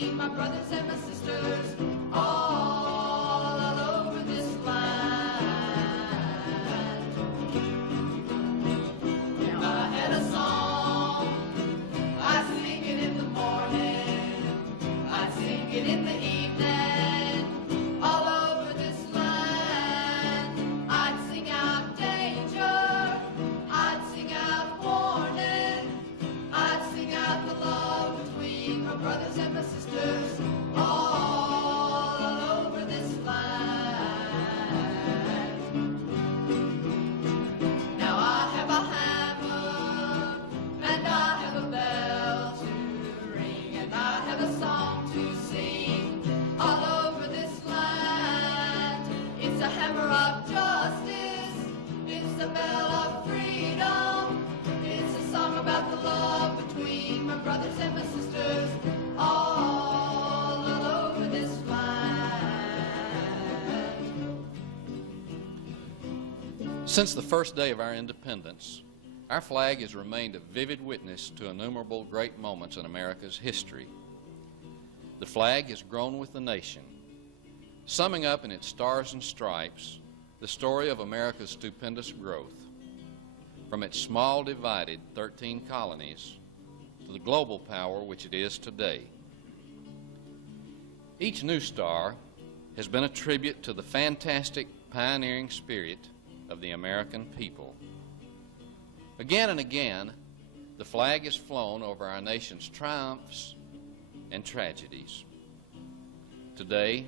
between my brothers and my sisters, all over this land. Now I had a song, I sing it in the morning, I sing it in the evening, all over this land. I'd sing out danger, I'd sing out warning, I'd sing out the love between my brothers and my sisters, all over this land. Now I have a hammer, and I have a bell to ring, and I have a song to sing, all over this land. It's a hammer of justice, it's a bell of freedom, it's a song about the love between my brothers and my sisters, all over this land. Since the first day of our independence, our flag has remained a vivid witness to innumerable great moments in America's history. The flag has grown with the nation, summing up in its stars and stripes the story of America's stupendous growth, from its small divided 13 colonies to the global power which it is today. Each new star has been a tribute to the fantastic pioneering spirit of the American people. Again and again, the flag has flown over our nation's triumphs and tragedies. Today,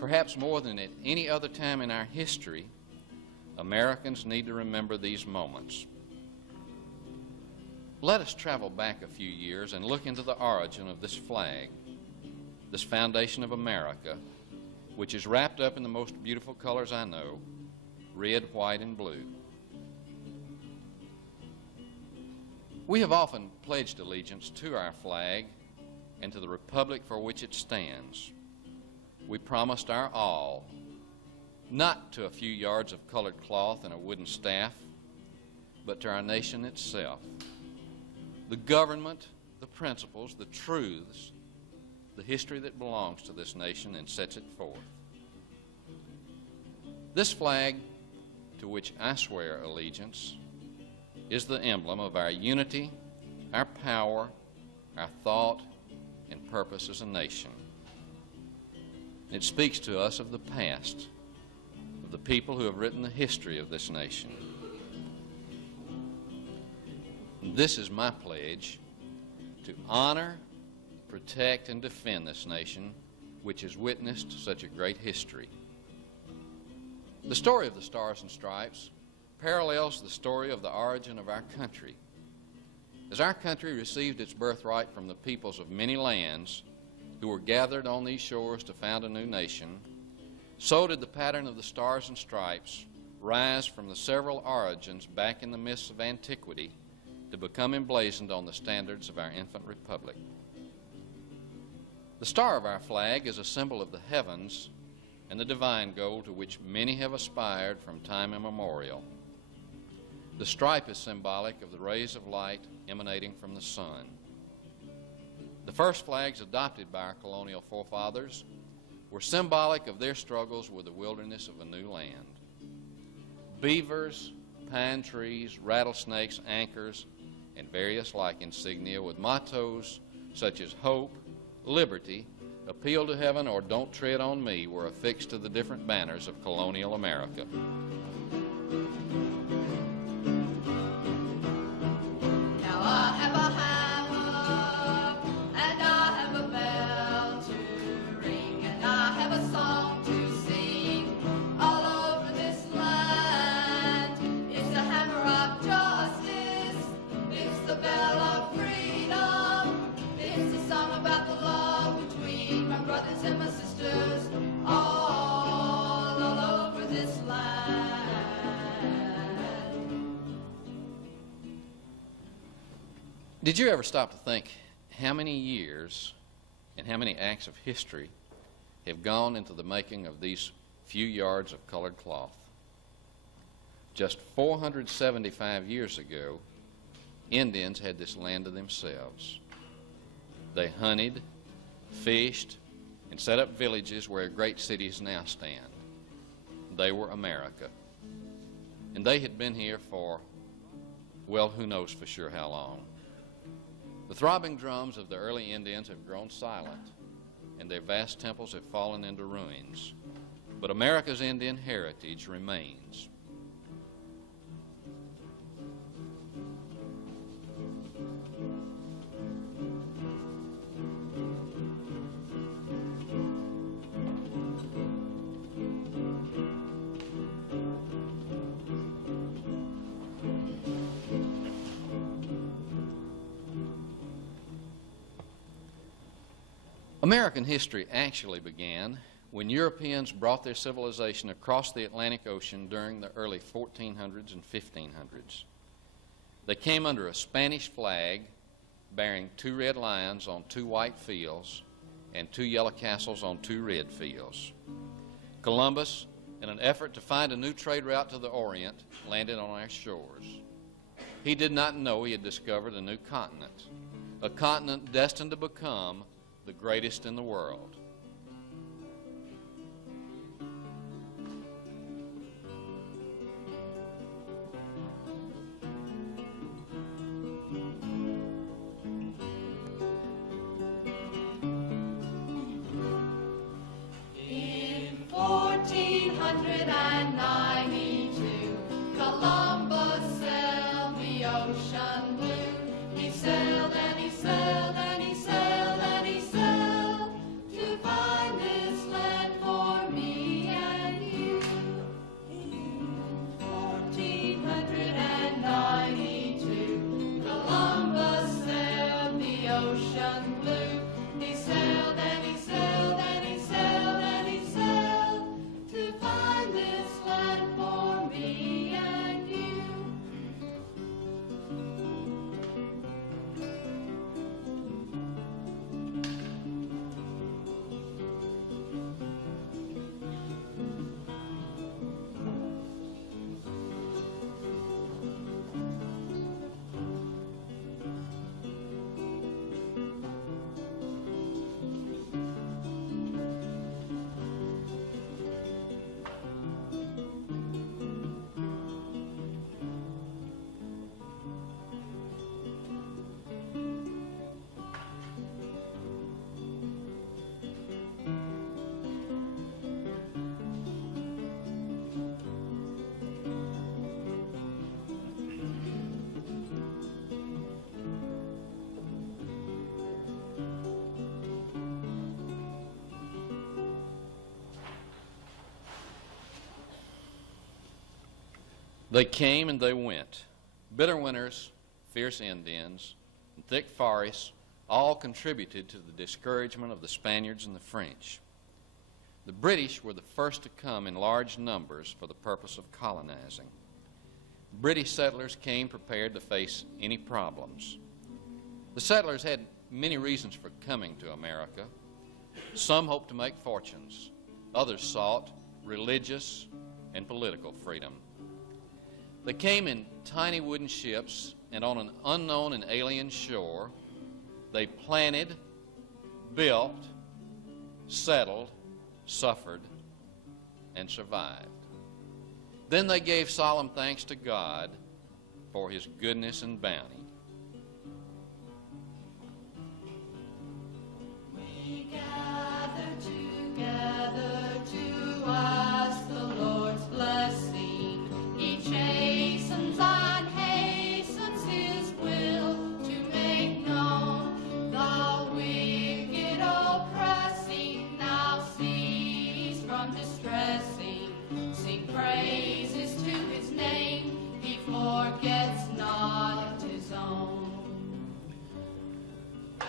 perhaps more than at any other time in our history, Americans need to remember these moments. Let us travel back a few years and look into the origin of this flag, this foundation of America, which is wrapped up in the most beautiful colors I know, red, white, and blue. We have often pledged allegiance to our flag and to the republic for which it stands. We promised our all, not to a few yards of colored cloth and a wooden staff, but to our nation itself. The government, the principles, the truths, the history that belongs to this nation and sets it forth. This flag, to which I swear allegiance, is the emblem of our unity, our power, our thought, and purpose as a nation. It speaks to us of the past, of the people who have written the history of this nation. This is my pledge to honor, protect, and defend this nation which has witnessed such a great history. The story of the Stars and Stripes parallels the story of the origin of our country. As our country received its birthright from the peoples of many lands who were gathered on these shores to found a new nation, so did the pattern of the Stars and Stripes rise from the several origins back in the mists of antiquity to become emblazoned on the standards of our infant republic. The star of our flag is a symbol of the heavens and the divine goal to which many have aspired from time immemorial. The stripe is symbolic of the rays of light emanating from the sun. The first flags adopted by our colonial forefathers were symbolic of their struggles with the wilderness of a new land. Beavers, pine trees, rattlesnakes, anchors, and various like insignia with mottos such as hope, liberty, appeal to heaven, or don't tread on me were affixed to the different banners of colonial America. Now I have a hammer, and I have a bell to ring, and I have a song to sing, all over this land. It's the hammer of justice, it's the bell of freedom, it's a song about the love between my brothers and my sisters, all over this land. Did you ever stop to think how many years and how many acts of history have gone into the making of these few yards of colored cloth? Just 475 years ago, Indians had this land to themselves. They hunted, fished, and set up villages where great cities now stand. They were America. And they had been here for, well, who knows for sure how long. The throbbing drums of the early Indians have grown silent, and their vast temples have fallen into ruins. But America's Indian heritage remains. American history actually began when Europeans brought their civilization across the Atlantic Ocean during the early 1400s and 1500s. They came under a Spanish flag bearing 2 red lions on 2 white fields and 2 yellow castles on 2 red fields. Columbus, in an effort to find a new trade route to the Orient, landed on our shores. He did not know he had discovered a new continent, a continent destined to become the greatest in the world. In 1492, Columbus sailed the ocean blue. He sailed and he sailed and he sailed and he sailed to find this land for me and you. In 1492, Columbus sailed the ocean blue. He sailed and he sailed and he sailed and he sailed to find this land for me and you. They came and they went. Bitter winters, fierce Indians, and thick forests all contributed to the discouragement of the Spaniards and the French. The British were the first to come in large numbers for the purpose of colonizing. British settlers came prepared to face any problems. The settlers had many reasons for coming to America. Some hoped to make fortunes. Others sought religious and political freedom. They came in tiny wooden ships, and on an unknown and alien shore, they planted, built, settled, suffered, and survived. Then they gave solemn thanks to God for His goodness and bounty. We gather together to ask the Lord's blessing. He chastens and hastens His will to make known the wicked oppressing. Now cease from distressing. Sing praises to His name. He forgets not His own.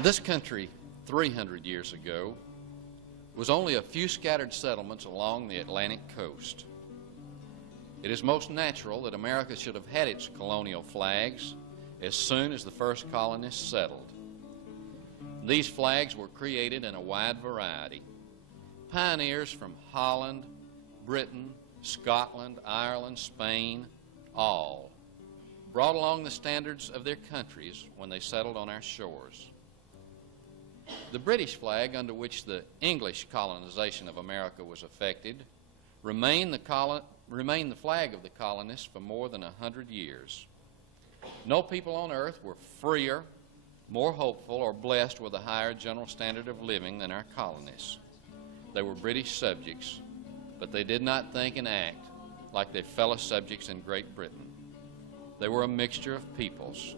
This country, 300 years ago, was only a few scattered settlements along the Atlantic coast. It is most natural that America should have had its colonial flags as soon as the first colonists settled. These flags were created in a wide variety. Pioneers from Holland, Britain, Scotland, Ireland, Spain, all brought along the standards of their countries when they settled on our shores. The British flag, under which the English colonization of America was effected, remained the flag of the colonists for more than 100 years. No people on earth were freer, more hopeful, or blessed with a higher general standard of living than our colonists. They were British subjects, but they did not think and act like their fellow subjects in Great Britain. They were a mixture of peoples: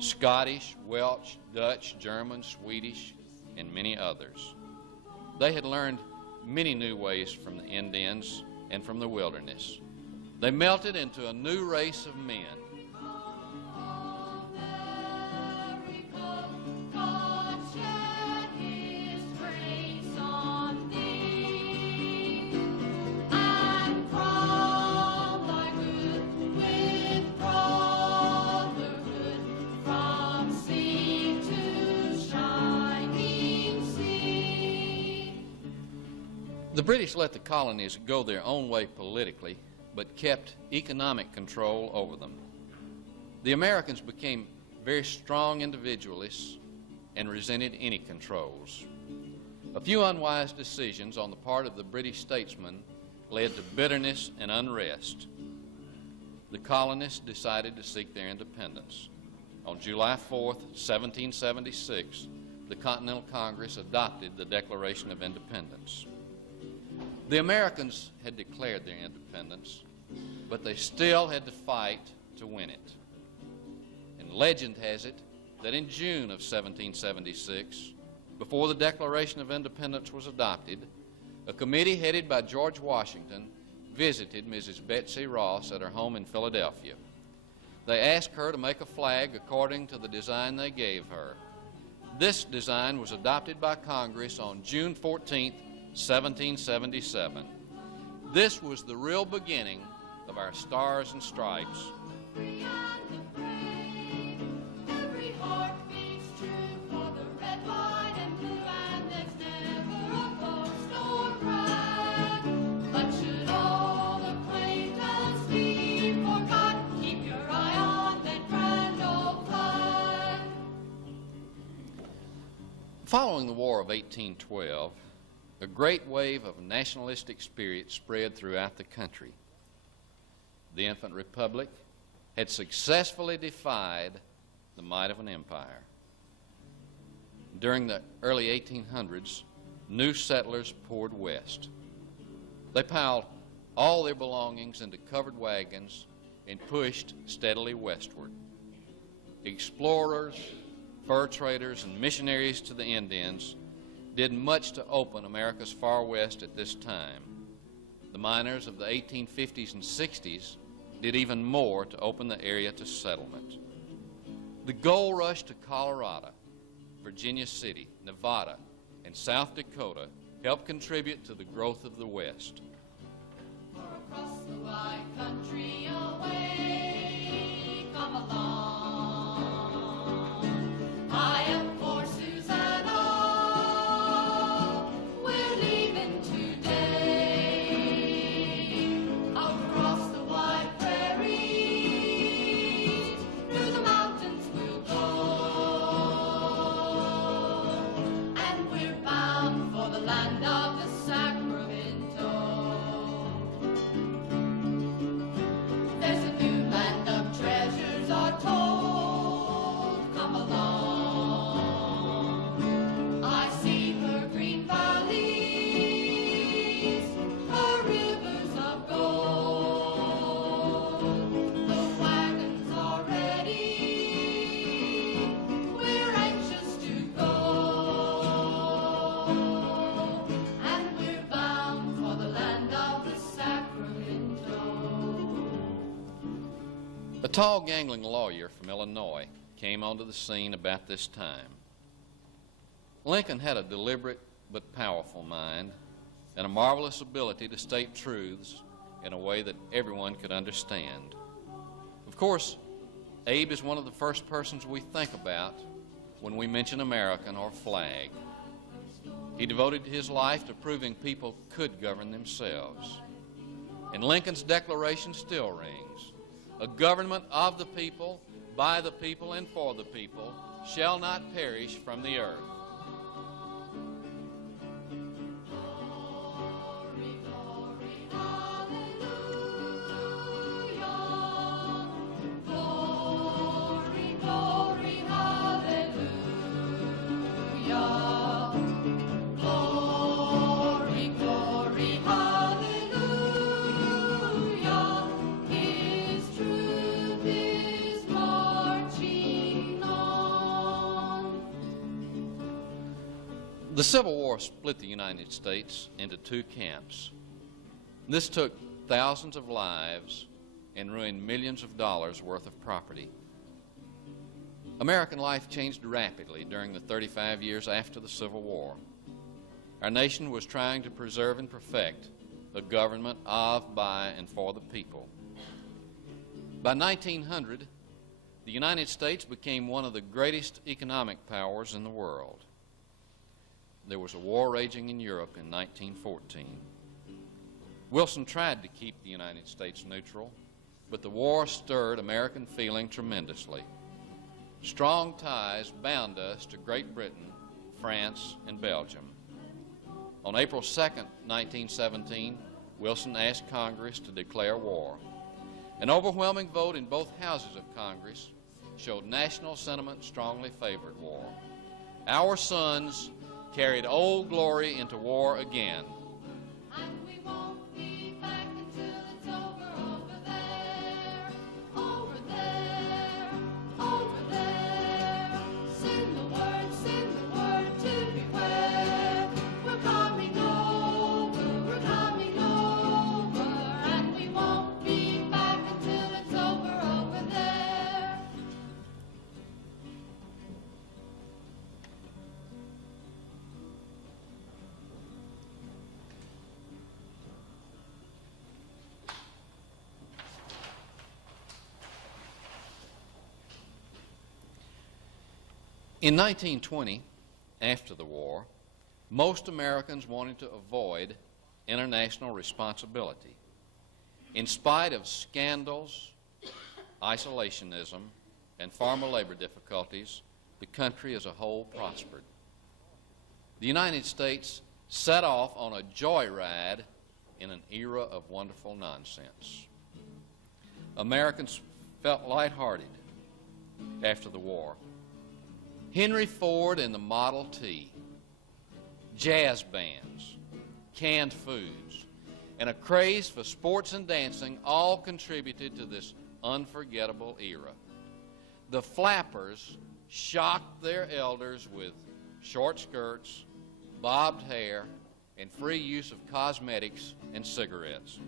Scottish, Welsh, Dutch, German, Swedish, and many others. They had learned many new ways from the Indians and from the wilderness. They melted into a new race of men. The British let the colonies go their own way politically, but kept economic control over them. The Americans became very strong individualists and resented any controls. A few unwise decisions on the part of the British statesmen led to bitterness and unrest. The colonists decided to seek their independence. On July 4th, 1776, the Continental Congress adopted the Declaration of Independence. The Americans had declared their independence, but they still had to fight to win it. And legend has it that in June of 1776, before the Declaration of Independence was adopted, a committee headed by George Washington visited Mrs. Betsy Ross at her home in Philadelphia. They asked her to make a flag according to the design they gave her. This design was adopted by Congress on June 14th, 1777. This was the real beginning of our Stars and Stripes. Following the War of 1812, a great wave of nationalistic spirit spread throughout the country. The infant republic had successfully defied the might of an empire. During the early 1800s, new settlers poured west. They piled all their belongings into covered wagons and pushed steadily westward. Explorers, fur traders, and missionaries to the Indians did much to open America's far west at this time. The miners of the 1850s and 60s did even more to open the area to settlement. The gold rush to Colorado, Virginia City, Nevada, and South Dakota helped contribute to the growth of the West. Across the wide country away, come along. I am for Susanna. We're leaving today. Across the wide prairies, through the mountains we'll go. And we're bound for the land of the Sacramento. There's a new land of treasures are told. Come along. I see her green valleys, her rivers of gold. The wagons are ready. We're anxious to go. And we're bound for the land of the Sacramento. A tall, gangling lawyer from Illinois came onto the scene about this time. Lincoln had a deliberate but powerful mind and a marvelous ability to state truths in a way that everyone could understand. Of course, Abe is one of the first persons we think about when we mention American or flag. He devoted his life to proving people could govern themselves. And Lincoln's declaration still rings. A government of the people, by the people, and for the people shall not perish from the earth. The Civil War split the United States into two camps. This took thousands of lives and ruined millions of dollars worth of property. American life changed rapidly during the 35 years after the Civil War. Our nation was trying to preserve and perfect a government of, by, and for the people. By 1900, the United States became one of the greatest economic powers in the world. There was a war raging in Europe in 1914. Wilson tried to keep the United States neutral, but the war stirred American feeling tremendously. Strong ties bound us to Great Britain, France, and Belgium. On April 2nd, 1917, Wilson asked Congress to declare war. An overwhelming vote in both houses of Congress showed national sentiment strongly favored war. Our sons carried old glory into war again. And we won't be back until it's over there, over there, over there. Send the word to beware. We're coming over, and we won't be back until it's over there. In 1920, after the war, most Americans wanted to avoid international responsibility. In spite of scandals, isolationism, and farmer labor difficulties, the country as a whole prospered. The United States set off on a joyride in an era of wonderful nonsense. Americans felt lighthearted after the war. Henry Ford and the Model T, jazz bands, canned foods, and a craze for sports and dancing all contributed to this unforgettable era. The flappers shocked their elders with short skirts, bobbed hair, and free use of cosmetics and cigarettes.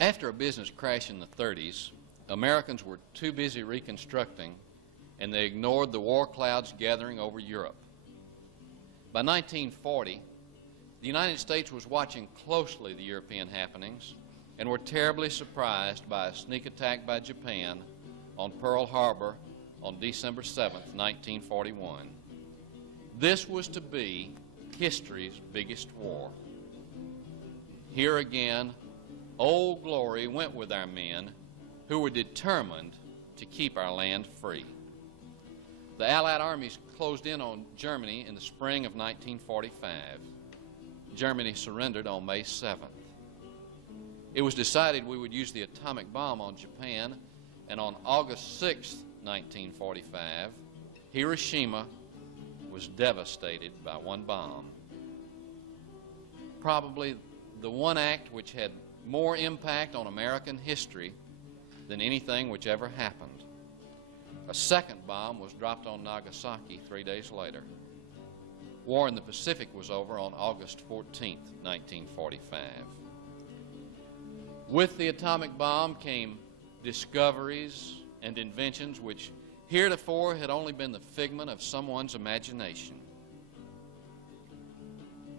After a business crash in the 30s, Americans were too busy reconstructing, and they ignored the war clouds gathering over Europe. By 1940, the United States was watching closely the European happenings and were terribly surprised by a sneak attack by Japan on Pearl Harbor on December 7th, 1941. This was to be history's biggest war. Here again, Old Glory went with our men who were determined to keep our land free. The Allied armies closed in on Germany in the spring of 1945. Germany surrendered on May 7th. It was decided we would use the atomic bomb on Japan, and on August 6th, 1945, Hiroshima was devastated by one bomb. Probably the one act which had more impact on American history than anything which ever happened. A second bomb was dropped on Nagasaki 3 days later. War in the Pacific was over on August 14th, 1945. With the atomic bomb came discoveries and inventions which heretofore had only been the figment of someone's imagination.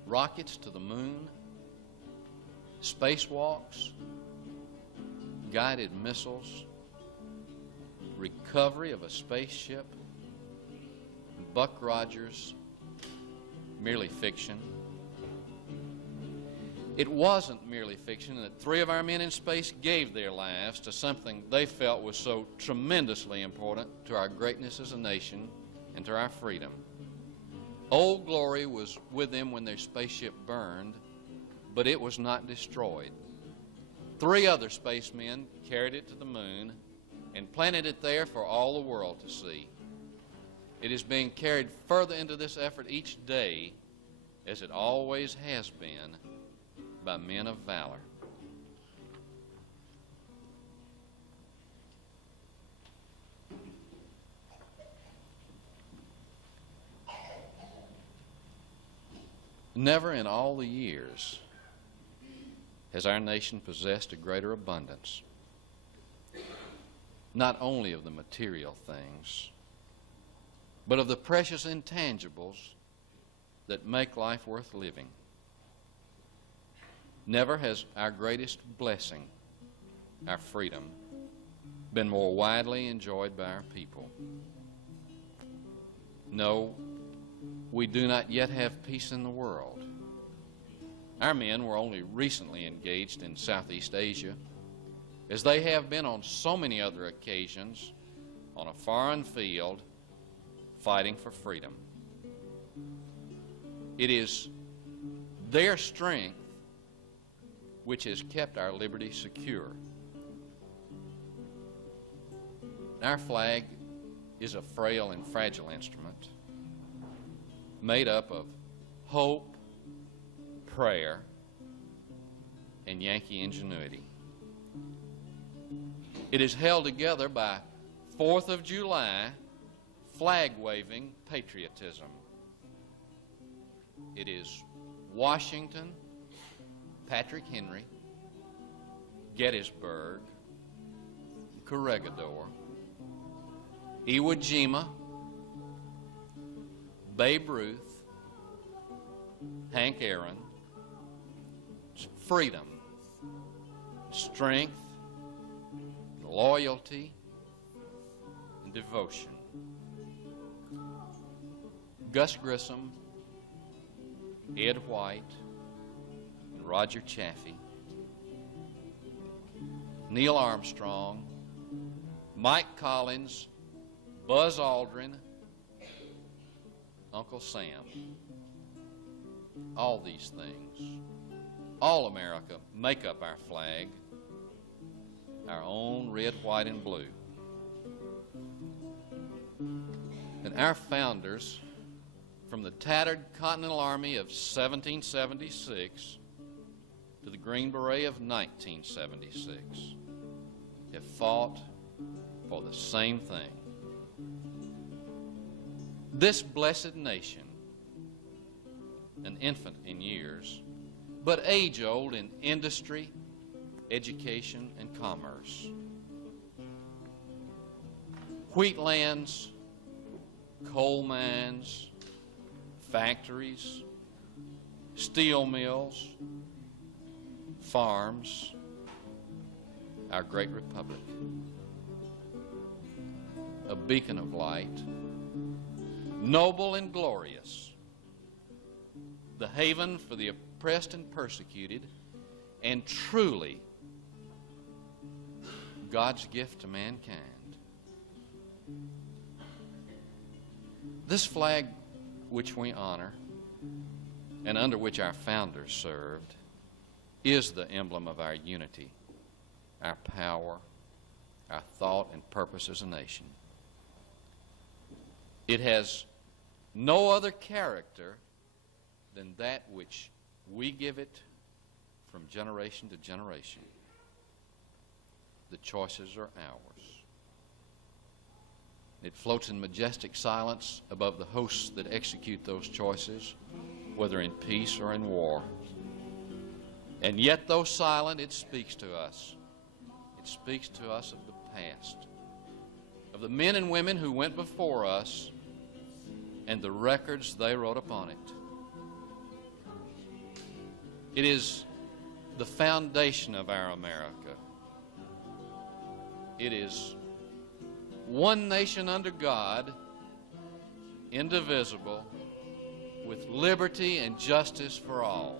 Rockets to the moon, spacewalks, guided missiles, recovery of a spaceship, Buck Rogers, merely fiction. It wasn't merely fiction that 3 of our men in space gave their lives to something they felt was so tremendously important to our greatness as a nation and to our freedom. Old Glory was with them when their spaceship burned, but it was not destroyed. 3 other spacemen carried it to the moon and planted it there for all the world to see. It is being carried further into this effort each day, as it always has been, by men of valor. Never in all the years has our nation possessed a greater abundance, not only of the material things, but of the precious intangibles that make life worth living. Never has our greatest blessing, our freedom, been more widely enjoyed by our people. No, we do not yet have peace in the world. Our men were only recently engaged in Southeast Asia, as they have been on so many other occasions on a foreign field fighting for freedom. It is their strength which has kept our liberty secure. Our flag is a frail and fragile instrument made up of hope, prayer, and Yankee ingenuity. It is held together by 4th of July flag-waving patriotism. It is Washington, Patrick Henry, Gettysburg, Corregidor, Iwo Jima, Babe Ruth, Hank Aaron, freedom, strength, loyalty, and devotion. Gus Grissom, Ed White, and Roger Chaffee, Neil Armstrong, Mike Collins, Buzz Aldrin, Uncle Sam. All these things, all America, make up our flag, our own red, white, and blue. And our founders, from the tattered Continental Army of 1776 to the Green Beret of 1976, have fought for the same thing. This blessed nation, an infant in years, but age-old in industry, education, and commerce. Wheatlands, coal mines, factories, steel mills, farms, our great republic. A beacon of light, noble and glorious, the haven for the oppressed and persecuted, and truly God's gift to mankind. This flag which we honor and under which our founders served is the emblem of our unity, our power, our thought and purpose as a nation. It has no other character than that which we give it from generation to generation. The choices are ours. It floats in majestic silence above the hosts that execute those choices, whether in peace or in war. And yet, though silent, it speaks to us. It speaks to us of the past, of the men and women who went before us and the records they wrote upon it. It is the foundation of our America. It is one nation under God, indivisible, with liberty and justice for all.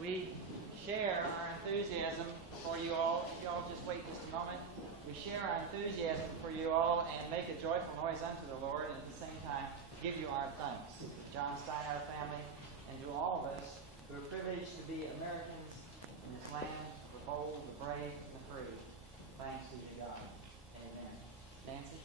We share our enthusiasm for you all. If you all just wait just a moment. We share our enthusiasm for you all and make a joyful noise unto the Lord, and at the same time give you our thanks. To the John Steinhauer family and to all of us who are privileged to be Americans in this land, the bold, the brave, and the free. Thanks be to God. Amen. Nancy?